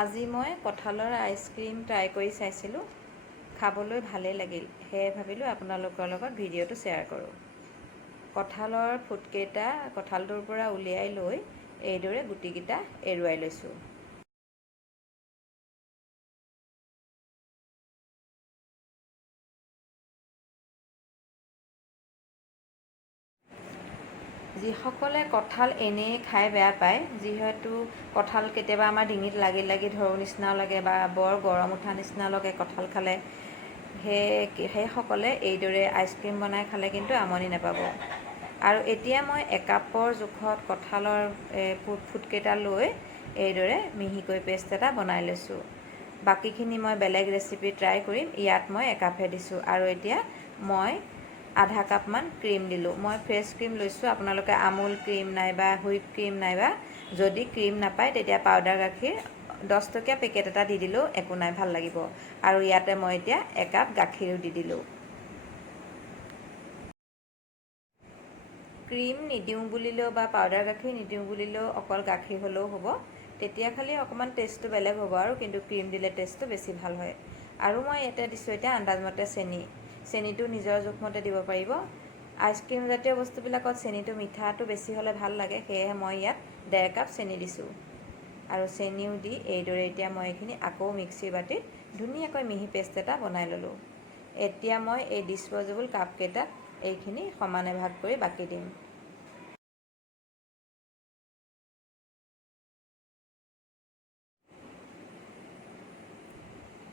আজি মই কঁঠালৰ আইচক্ৰীম ট্ৰাই কৰি চাইছিলোঁ, খাবলৈ ভালেই লাগিল। সেয়ে ভাবিলোঁ আপোনালোকৰ লগত ভিডিঅ'টো শ্বেয়াৰ কৰোঁ। কঁঠালৰ ফুটকেইটা কঁঠালটোৰ পৰা উলিয়াই লৈ এইদৰে গুটিকেইটা এৰুৱাই লৈছোঁ। যিসকলে কঁঠাল এনেই খাই বেয়া পায়, যিহেতু কঁঠাল কেতিয়াবা আমাৰ ডিঙিত লাগি লাগি ধৰো নিচিনাও লাগে বা বৰ গৰম উঠা নিচিনা লাগে কঁঠাল খালে, সেইসকলে এইদৰে আইচক্ৰীম বনাই খালে কিন্তু আমনি নাপাব। আৰু এতিয়া মই একাপৰ জোখত কঁঠালৰ ফুটকেইটা লৈ এইদৰে মিহিকৈ পেষ্ট এটা বনাই লৈছোঁ। বাকীখিনি মই বেলেগ ৰেচিপি ট্ৰাই কৰিম, ইয়াত মই একাপহে দিছোঁ। আৰু এতিয়া মই আধা কাপমান ক্ৰীম দিলোঁ। মই ফ্ৰেছ ক্ৰীম লৈছোঁ। আপোনালোকে আমুল ক্ৰীম নাইবা হুইপ ক্ৰীম নাইবা যদি ক্ৰীম নাপায় তেতিয়া পাউডাৰ গাখীৰ 10 টকীয়া পেকেট এটা দি দিলেও একো নাই, ভাল লাগিব। আৰু ইয়াতে মই এতিয়া একাপ গাখীৰো দি দিলোঁ। ক্ৰীম নিদিওঁ বুলিলেও বা পাউডাৰ গাখীৰ নিদিওঁ বুলিলেও অকল গাখীৰ হ'লেও হ'ব, তেতিয়া খালি অকণমান টেষ্টটো বেলেগ হ'ব আৰু, কিন্তু ক্ৰীম দিলে টেষ্টটো বেছি ভাল হয়। আৰু মই ইয়াতে দিছোঁ এতিয়া আন্দাজমতে চেনিটো নিজৰ জোখমতে দিব পাৰিব। আইচক্ৰীম জাতীয় বস্তুবিলাকত চেনিটো মিঠাটো বেছি হ'লে ভাল লাগে, সেয়েহে মই ইয়াত 1.5 কাপ চেনি দিছোঁ। আৰু চেনিও দি এইদৰে এতিয়া মই এইখিনি আকৌ মিক্সিৰ বাতিত ধুনীয়াকৈ মিহি পেষ্ট এটা বনাই ল'লোঁ। এতিয়া মই এই ডিছপ'জেবল কাপকেইটাত এইখিনি সমানে ভাগ কৰি বাকি দিম।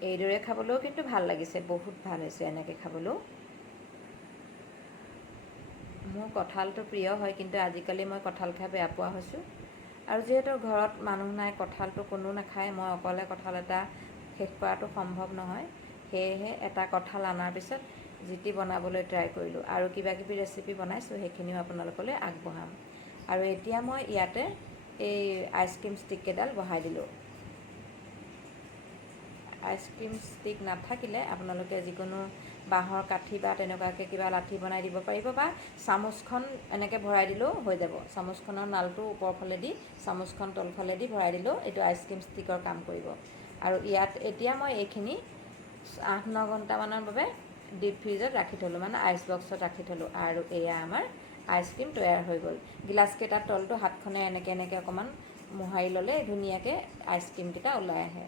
এইদৰে খাবলৈও কিন্তু ভাল লাগিছে, বহুত ভাল হৈছে এনেকৈ খাবলৈও। মোৰ কঁঠালটো প্ৰিয় হয়, কিন্তু আজিকালি মই কঁঠাল খাই বেয়া পোৱা হৈছোঁ। আৰু যিহেতু ঘৰত মানুহ নাই, কঁঠালটো কোনো নাখায়, মই অকলে কঁঠাল এটা শেষ কৰাটো সম্ভৱ নহয়, সেয়েহে এটা কঁঠাল অনাৰ পিছত জিতি বনাবলৈ ট্ৰাই কৰিলোঁ। আৰু কিবাকিবি ৰেচিপি বনাইছোঁ, সেইখিনিও আপোনালোকলৈ আগবঢ়াম। আৰু এতিয়া মই ইয়াতে এই আইচক্ৰীম ষ্টিককেইডাল বহাই দিলোঁ। আইচক্ৰীম ষ্টিক নাথাকিলে আপোনালোকে যিকোনো বাঁহৰ কাঠি বা তেনেকুৱাকৈ কিবা লাঠি বনাই দিব পাৰিব, বা চামুচখন এনেকৈ ভৰাই দিলেও হৈ যাব। চামুচখনৰ নালটো ওপৰ ফালেদি, চামুচখন তলফালেদি ভৰাই দিলেও এইটো আইচক্ৰীম ষ্টিকৰ কাম কৰিব। আৰু ইয়াত এতিয়া মই এইখিনি 8-9 ঘণ্টামানৰ বাবে ডিপ ফ্ৰিজত ৰাখি থ'লোঁ, মানে আইচ বক্সত ৰাখি থ'লোঁ। আৰু এয়া আমাৰ আইচক্ৰীম তৈয়াৰ হৈ গ'ল। গিলাচকেইটাৰ তলটো হাতখনে এনেকৈ অকণমান মোহাৰি ল'লে ধুনীয়াকৈ আইচক্ৰীমকেইটা ওলাই আহে।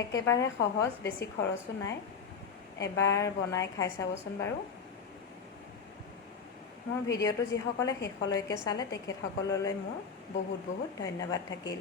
একেবাৰে সহজ, বেছি খৰচো নাই। এবাৰ বনাই খাই চাবচোন বাৰু। মোৰ ভিডিঅ'টো যিসকলে শেষলৈকে চালে তেখেতসকললৈ মোৰ বহুত বহুত ধন্যবাদ থাকিল।